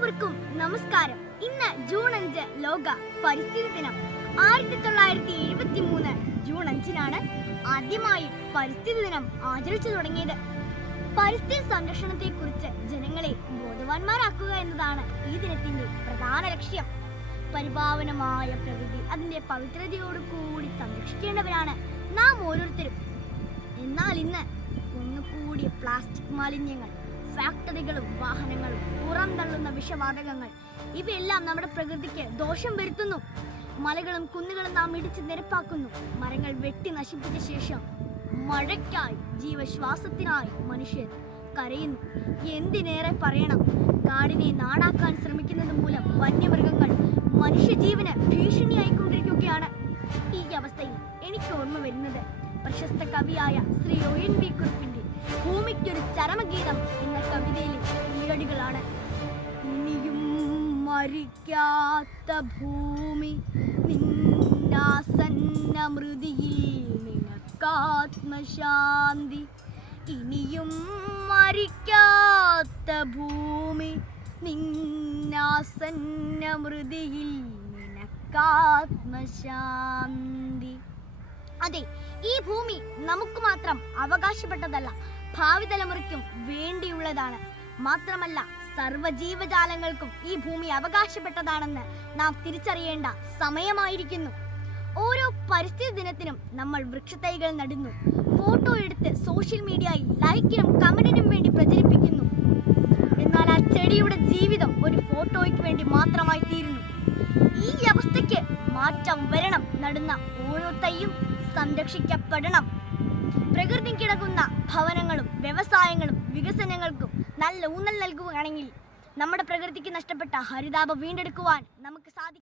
എല്ലാവർക്കും നമസ്കാരം. ഇന്ന് ജൂൺ അഞ്ച് ലോക പരിസ്ഥിതി ദിനം. ആയിരത്തി തൊള്ളായിരത്തി എഴുപത്തി മൂന്ന് ജൂൺ അഞ്ചിനാണ് ആദ്യമായി പരിസ്ഥിതി ദിനം ആചരിച്ചു തുടങ്ങിയത്. പരിസ്ഥിതി സംരക്ഷണത്തെ കുറിച്ച് ജനങ്ങളെ ബോധവാന്മാരാക്കുക എന്നതാണ് ഈ ദിനത്തിന്റെ പ്രധാന ലക്ഷ്യം. പരിപാവനമായ പ്രകൃതി അതിന്റെ പവിത്രതയോട് കൂടി സംരക്ഷിക്കേണ്ടവരാണ് നാം ഓരോരുത്തരും. എന്നാൽ ഇന്ന് ഒന്നുകൂടി പ്ലാസ്റ്റിക് മാലിന്യങ്ങൾ ഫാക്ടറികളും വാഹനങ്ങളും പുറന്തള്ളുന്ന വിഷവാതകങ്ങൾ ഇവയെല്ലാം നമ്മുടെ പ്രകൃതിക്ക് ദോഷം വരുത്തുന്നു. മലകളും കുന്നുകളും നാം ഇടിച്ച് നിരപ്പാക്കുന്നു. മരങ്ങൾ വെട്ടി നശിപ്പിച്ച ശേഷം മഴയ്ക്കായി ജീവശ്വാസത്തിനായി മനുഷ്യർ കരയുന്നു. എന്തിനേറെ പറയണം? കാടിനെ നാടാക്കാൻ ശ്രമിക്കുന്നത് മൂലം വന്യമൃഗങ്ങൾ മനുഷ്യജീവന് ഭീഷണിയായിക്കൊണ്ടിരിക്കുകയാണ്. ഈ അവസ്ഥയിൽ എനിക്ക് ഓർമ്മ വരുന്നത് പ്രശസ്ത കവിയായ ശ്രീ ഒ എൻ വി. കുറുപ്പിന്റെ ഭൂമിക്കൊരു ചരമഗീതം എന്ന കവിതയിലെ ഈരടികളാണ് ഇനിയും മരിക്കാത്ത ഭൂമി നിന്നാസന്ന മൃതിയിൽ നിനക്കാത്മശാന്തി. ഇനിയും മരിക്കാത്ത ഭൂമി നിന്നാസന്ന മൃതിയിൽ നിനക്കാത്മശാന്തി. അതെ ഈ ഭൂമി നമുക്ക് മാത്രം അവകാശപ്പെട്ടതല്ല ഭാവി തലമുറയ്ക്കും വേണ്ടിയുള്ളതാണ്. മാത്രമല്ല സർവജീവജാലങ്ങൾക്കും ഈ ഭൂമി അവകാശപ്പെട്ടതാണെന്ന് നാം തിരിച്ചറിയേണ്ട സമയമായിരിക്കുന്നു. ഓരോ പരിസ്ഥിതി ദിനത്തിനും നമ്മൾ വൃക്ഷത്തൈകൾ നടുന്നു. ഫോട്ടോ എടുത്ത് സോഷ്യൽ മീഡിയയിൽ ലൈക്കിനും കമന്റിനും വേണ്ടി പ്രചരിപ്പിക്കുന്നു. എന്നാൽ ആ ചെടിയുടെ ജീവിതം ഒരു ഫോട്ടോയ്ക്ക് വേണ്ടി മാത്രമായി തീരുന്നു ഈ അവസ്ഥയ്ക്ക് മാറ്റം വരണം നടുന്ന ഓരോ തൈയും സംരക്ഷിക്കപ്പെടണം. പ്രകൃതി കിടക്കുന്ന ഭവനങ്ങളും വ്യവസായങ്ങളും വികസനങ്ങൾക്കും നല്ല ഊന്നൽ നൽകുകയാണെങ്കിൽ നമ്മുടെ പ്രകൃതിക്ക് നഷ്ടപ്പെട്ട ഹരിതാപം വീണ്ടെടുക്കുവാൻ നമുക്ക് സാധിക്കും.